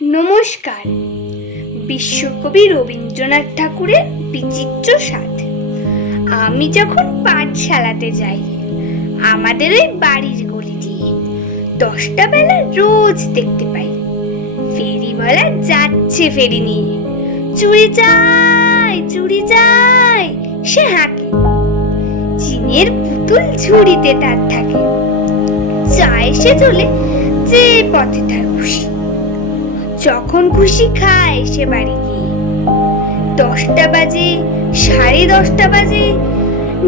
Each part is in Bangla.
নমস্কার। বিশ্বকবি রবীন্দ্রনাথ ঠাকুরের বিচিত্র স্বাদ। আমি যখন পাঠশালাতে যাই, আমাদের ওই বাড়ির গলি দিয়ে 10টা বেলা রোজ দেখতে পাই ফেরিওয়ালা যাচ্ছে ফেরি নিয়ে। চুড়ি চাই, চুড়ি চাই, সে হাঁকে। চিনের পুতুল ঝুড়িতে তার থাকে। চায় সে চলে যে পথে তার খুশি, যখন খুশি খায় সে বাড়ি গিয়ে। 10টা বাজে, 10:30 বাজে,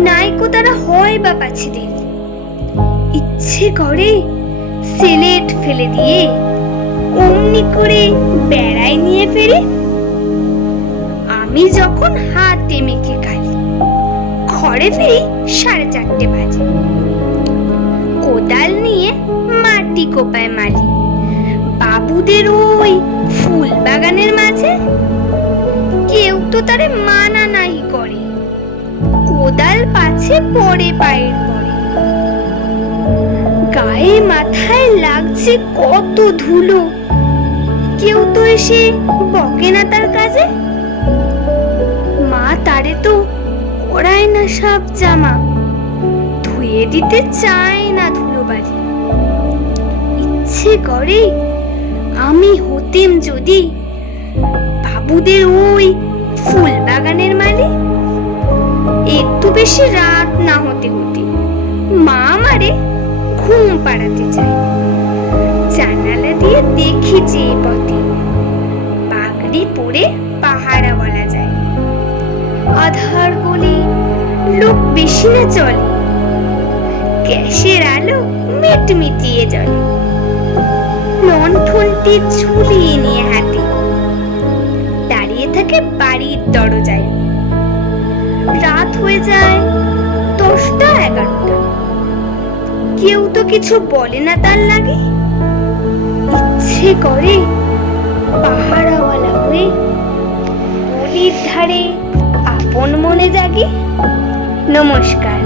নাইকো তারা হয় বা পাছে দেরি। ইচ্ছে করে সিলেট ফেলে দিয়ে অমনি করে বেড়াই নিয়ে ফেরে। আমি যখন হাতে মেখে খাই, ঘরে ফিরি 4:30 বাজে। কোদাল নিয়ে মাটি কোপায় মালি বাবুদের ওই ফুল বাগানের মাঝে। কেউ তো তারে মানা নাহি করে, কোদাল পাছে পড়ে পায়ের পরে। গায়ে মাথায় লাগছে কত ধুলো, কেউ তো এসে বকে না তার কাজে। মা তারে তো পরায় না সাপ জামা, ধুয়ে দিতে চায় না ধুলোবালি। ইচ্ছে করে আমি হতেম যদি বাবুদের ওই ফুল বাগানের মালি। একটু বেশি রাত না হতে হতে মা আমারে ঘুম পাড়াতে চায়। জানালা দিয়ে দেখি যে পথে পাগড়ি পরে পাহারা বলা যায়। আধার গলি, লোক বেশি না চলে, গ্যাসের আলো মিটমিটিয়ে জ্বলে। লণ্ঠনটি ঝুলিয়ে নিয়ে হাতে দাঁড়িয়ে থাকে বাড়ির দরজায়। রাত হয়ে যায় 10টা 11টা, কেউ তো কিছু বলে না তার লাগে। ইচ্ছে করে পাহারাওয়ালা হয়ে গলির ধারে আপন মনে জাগি। নমস্কার।